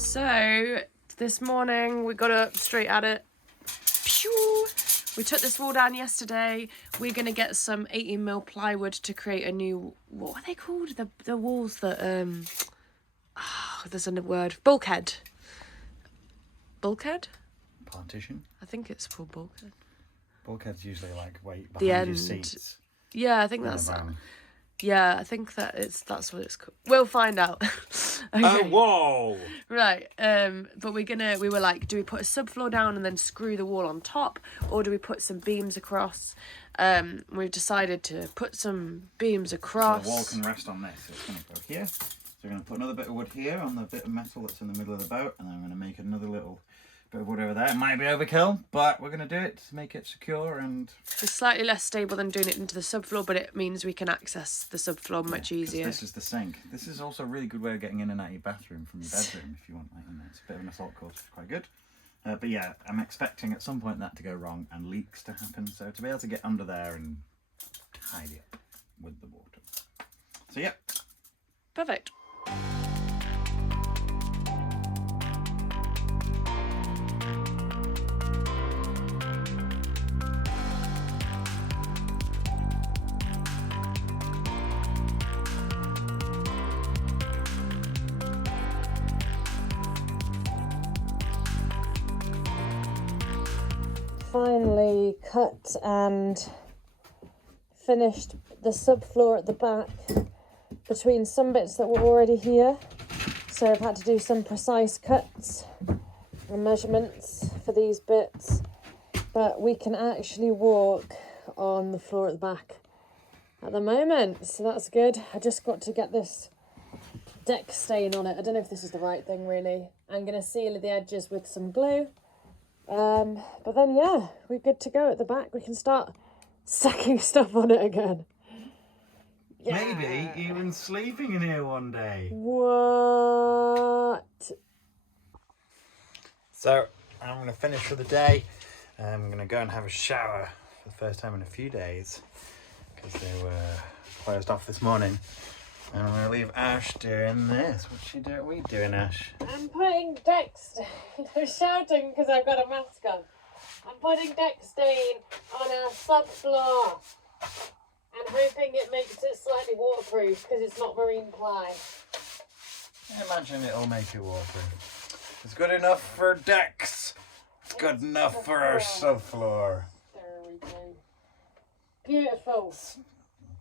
So this morning we got up straight at it. Pew! We took this wall down yesterday. We're gonna get some 18mm plywood to create a new, what are they called? The walls that there's a word. Bulkhead. Bulkhead? Partition? I think it's called bulkhead. Bulkhead's usually like behind The end. your seats. Yeah, I think that's yeah, I think that's what it's called. We'll find out. Okay. Oh, whoa! Right, but we were like, do we put a subfloor down and then screw the wall on top, or do we put some beams across? We've decided to put some beams across. So the wall can rest on this. So it's going to go here. So we're going to put another bit of wood here on the bit of metal that's in the middle of the boat, and then I'm going to make another little bit of wood over there. It might be overkill, but we're going to do it to make it secure and... It's slightly less stable than doing it into the subfloor, but it means we can access the subfloor much easier. This is the sink. This is also a really good way of getting in and out of your bathroom from your bedroom if you want. Like, it's a bit of an assault course, it's quite good. But yeah, I'm expecting at some point that to go wrong and leaks to happen. So to be able to get under there and tidy up with the water. So yeah. Perfect. Finally cut and finished the subfloor at the back between some bits that were already here. So I've had to do some precise cuts and measurements for these bits, but we can actually walk on the floor at the back at the moment, so that's good. I just got to get this deck stain on it. I don't know if this is the right thing really. I'm going to seal the edges with some glue. But then yeah, we're good to go at the back. We can start stacking stuff on it again. Yeah. Maybe even sleeping in here one day. What? So I'm going to finish for the day. I'm going to go and have a shower for the first time in a few days because they were closed off this morning. And I'm going to leave Ash doing this. What we doing, Ash? I'm putting deck stain. I'm shouting because I've got a mask on. I'm putting deck stain on our subfloor and hoping it makes it slightly waterproof because it's not marine ply. I imagine it'll make it waterproof. It's good enough for decks. It's good enough for our subfloor. There we go. Beautiful.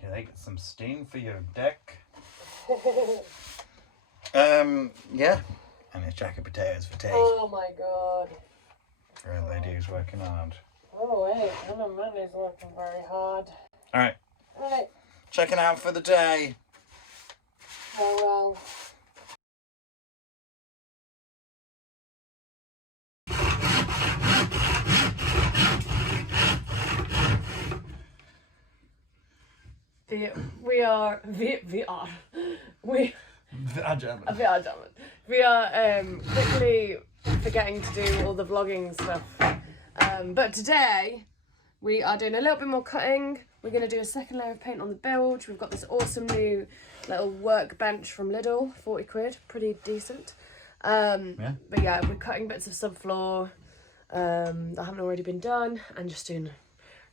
Yeah, they get some stain for your deck. Yeah, and a jacket potatoes for tea. Oh my god. Real lady who's working hard. Oh wait, Anna Monday's working very hard. Alright. Right. Checking out for the day. Oh well. We are quickly forgetting to do all the vlogging stuff. But today we are doing a little bit more cutting. We're going to do a second layer of paint on the bilge. We've got this awesome new little workbench from Lidl, 40 quid, pretty decent. Yeah. But yeah, we're cutting bits of subfloor that haven't already been done and just doing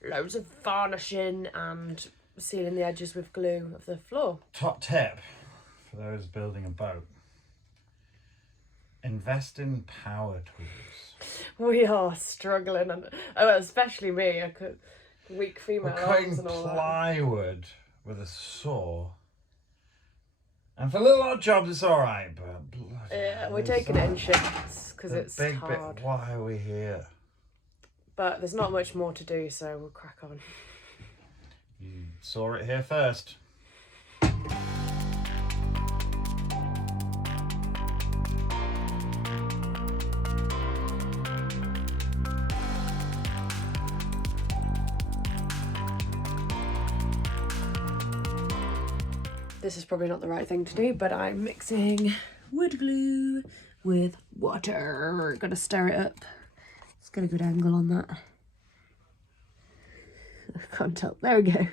loads of varnishing and sealing the edges with glue of the floor. Top tip for those building a boat. Invest in power tools. We are struggling, and especially me. I could weak female arms and all that. Plywood with a saw. And for little odd jobs, it's all right, but yeah, we're taking it in shifts because it's big hard. bit. Why are we here? But there's not much more to do, so we'll crack on. You saw it here first. This is probably not the right thing to do, but I'm mixing wood glue with water. Gotta stir it up. Let's get a good angle on that. I can't tell. There we go.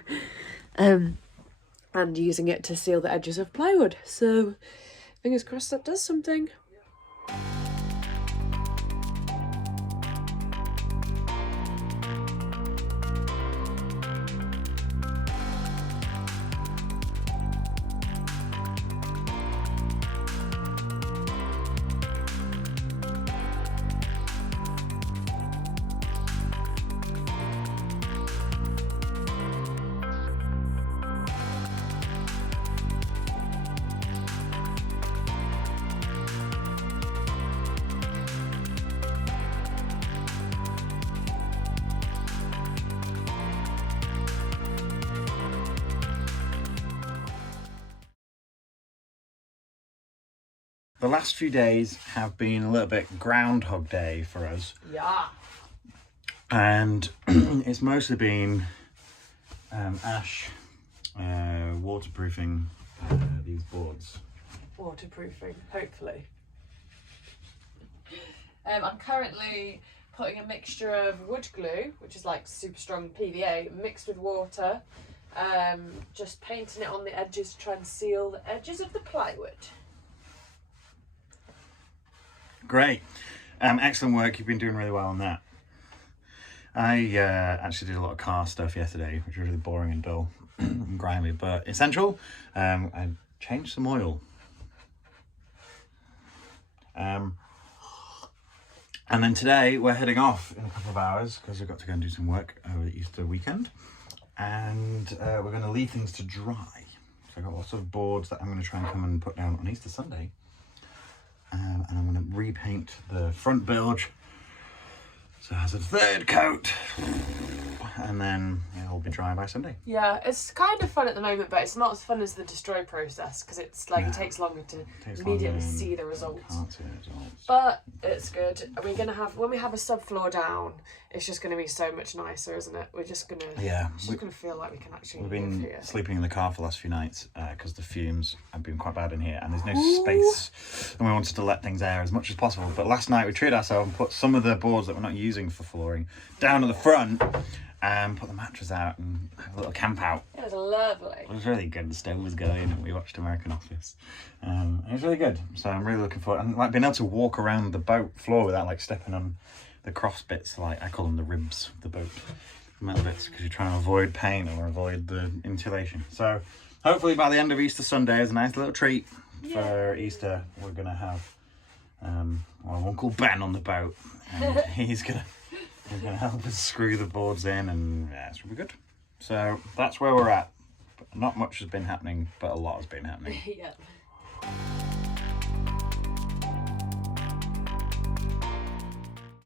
And using it to seal the edges of plywood. So fingers crossed that does something. The last few days have been a little bit Groundhog Day for us. Yeah. And it's mostly been Ash waterproofing these boards. Waterproofing, hopefully. I'm currently putting a mixture of wood glue, which is like super strong PVA, mixed with water. Just painting it on the edges to try and seal the edges of the plywood. Great. Excellent work. You've been doing really well on that. I actually did a lot of car stuff yesterday, which was really boring and dull and grimy, but essential. I changed some oil. And then today we're heading off in a couple of hours because we've got to go and do some work over the Easter weekend. And we're going to leave things to dry. So I've got lots of boards that I'm going to try and come and put down on Easter Sunday. And I'm going to repaint the front bilge so it has a third coat, and then it'll be dry by Sunday. Yeah, it's kind of fun at the moment, but it's not as fun as the destroy process because it's like it takes longer to immediately see the results. Can't see the results. But it's good. We're gonna have, when we have a subfloor down, it's just gonna be so much nicer, isn't it? We're just gonna gonna feel like we can actually We've live been here. sleeping in the car for the last few nights because the fumes have been quite bad in here, and there's no space, and we wanted to let things air as much as possible. But last night we treated ourselves and put some of the boards that we're not using for flooring down at the front and put the mattress out and have a little camp out. It was lovely. It was really good. The stove was going and we watched American Office. It was really good. So I'm really looking forward, and like being able to walk around the boat floor without like stepping on the cross bits, like I call them the ribs of the boat, the metal bits, because you're trying to avoid paint or avoid the insulation. So hopefully by the end of Easter Sunday, as a nice little treat for Easter, we're gonna have our Uncle Ben on the boat, and he's gonna help us screw the boards in, and yeah, it's really good. So that's where we're at. Not much has been happening, but a lot has been happening. Yeah.